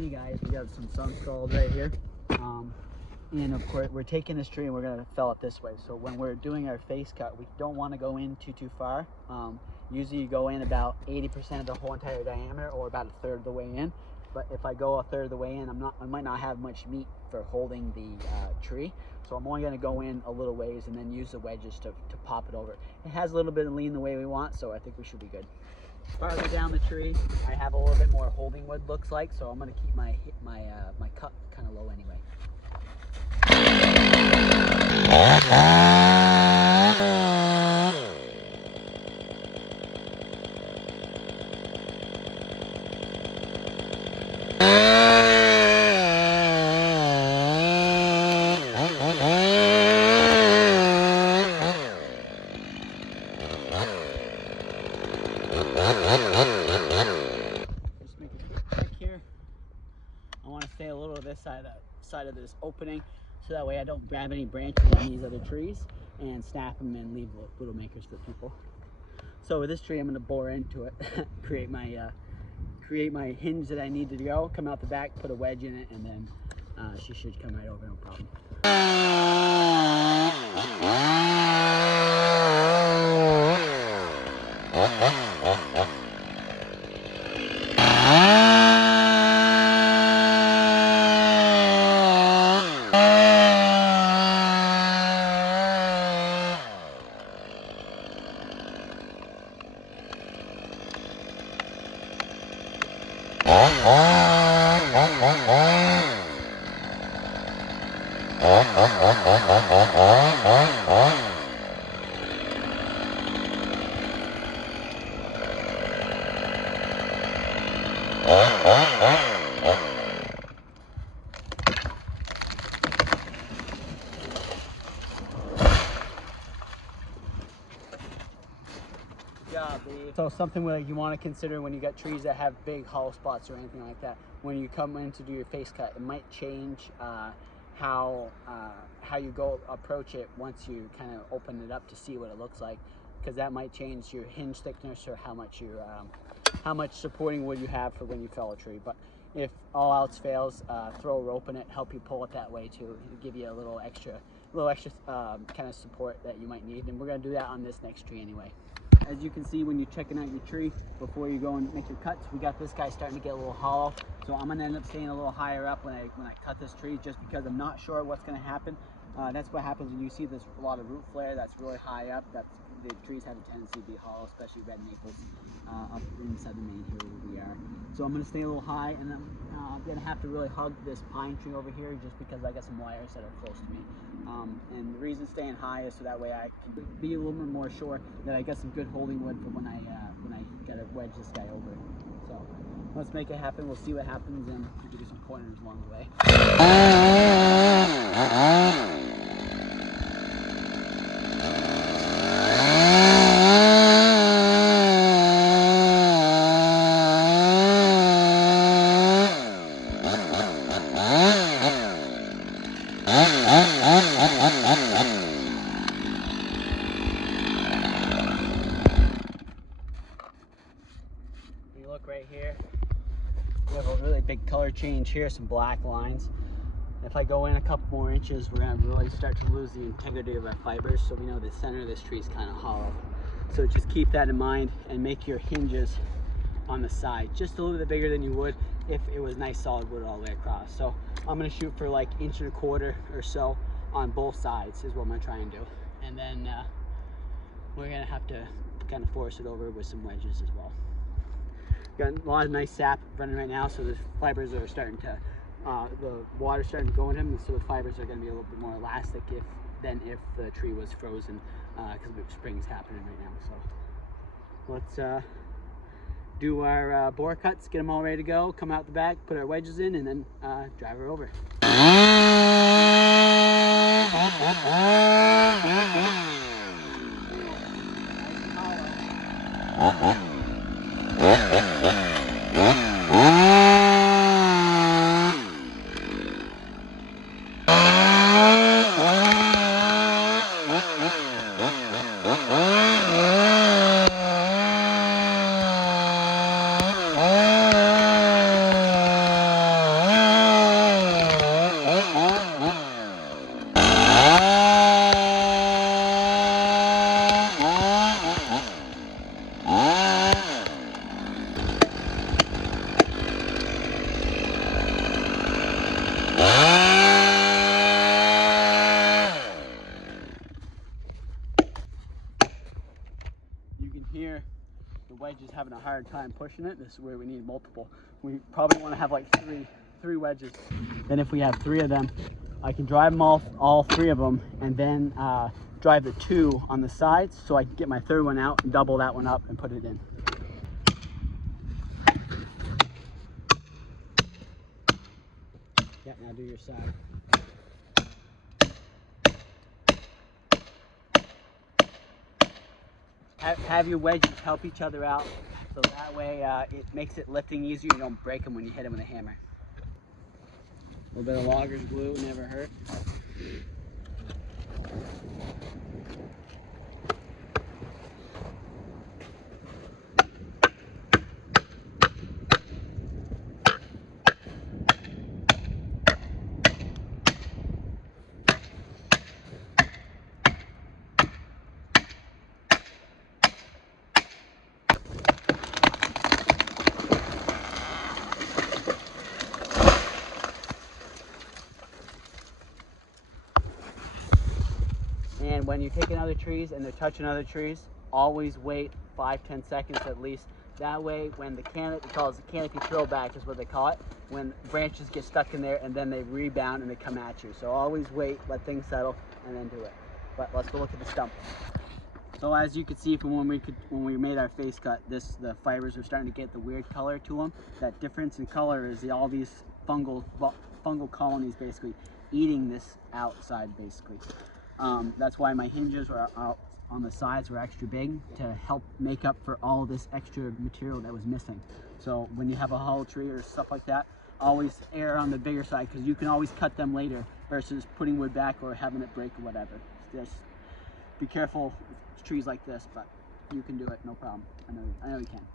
see, guys, we got some sun scald right here. And of course, we're taking this tree and we're gonna fell it this way. So when we're doing our face cut, we don't want to go in too far. Usually you go in about 80% of the whole entire diameter, or about a third of the way in. But if I go a third of the way in, I might not have much meat for holding the tree. So I'm only gonna go in a little ways and then use the wedges to pop it over. It has a little bit of lean the way we want, so I think we should be good. Farther down the tree, I have a little bit more holding wood looks like, so I'm gonna keep my cut kind of low anyway. Just make a quick check here. I want to stay a little to this side of this opening, so that way I don't grab any branches on these other trees and snap them and leave little makers for people. So with this tree, I'm going to bore into it, create my hinge that I need to go, come out the back, put a wedge in it, and then she should come right over, no problem. So something like you want to consider when you got trees that have big hollow spots or anything like that, when you come in to do your face cut, it might change how you go approach it once you kind of open it up to see what it looks like, because that might change your hinge thickness or how much supporting wood you have for when you fell a tree. But if all else fails, throw a rope in it, help you pull it that way too. It'll give you a little extra kind of support that you might need, and we're going to do that on this next tree anyway. As you can see when you're checking out your tree before you go and make your cuts, we got this guy starting to get a little hollow. So I'm gonna end up staying a little higher up when I cut this tree, just because I'm not sure what's gonna happen. That's what happens when you see this a lot of root flare that's really high up. The trees have a tendency to be hollow, especially red maples up inside the main here where we are. So I'm gonna stay a little high, and I'm gonna have to really hug this pine tree over here, just because I got some wires that are close to me. And the reason staying high is so that way I can be a little bit more sure that I got some good holding wood for when I gotta wedge this guy over. So let's make it happen. We'll see what happens, and we'll give you some pointers along the way. Look right here, we have a really big color change here, some black lines. If I go in a couple more inches, we're going to really start to lose the integrity of our fibers, so we know the center of this tree is kind of hollow. So just keep that in mind and make your hinges on the side just a little bit bigger than you would if it was nice solid wood all the way across. So I'm going to shoot for like 1.25 inches or so on both sides is what I'm going to try and do. And then we're going to have to kind of force it over with some wedges as well. Got a lot of nice sap running right now, so the fibers are starting to, the water's starting to go in them, so the fibers are going to be a little bit more elastic than if the tree was frozen, because the spring's happening right now. So let's do our bore cuts, get them all ready to go, come out the back, put our wedges in, and then drive her over. just having a hard time pushing it, this is where we need multiple. We probably want to have like three wedges. Then if we have 3 of them, I can drive them all 3 of them, and then drive the 2 on the sides so I can get my 3rd one out and double that one up and put it in. Yeah, now do your side. Have your wedges help each other out, so that way it makes it lifting easier. You don't break them when you hit them with a hammer. A little bit of logger's glue never hurt. And when you're taking other trees and they're touching other trees, always wait 5-10 seconds at least. That way, when the canopy, it calls the canopy throwback is what they call it, when branches get stuck in there and then they rebound and they come at you. So always wait, let things settle, and then do it. But let's go look at the stump. So as you can see from when we made our face cut, the fibers are starting to get the weird color to them. That difference in color is all these fungal colonies basically eating this outside basically. That's why my hinges were out on the sides were extra big to help make up for all this extra material that was missing. So when you have a hollow tree or stuff like that, always err on the bigger side, because you can always cut them later versus putting wood back or having it break or whatever. Just be careful with trees like this, but you can do it, no problem. I know you can.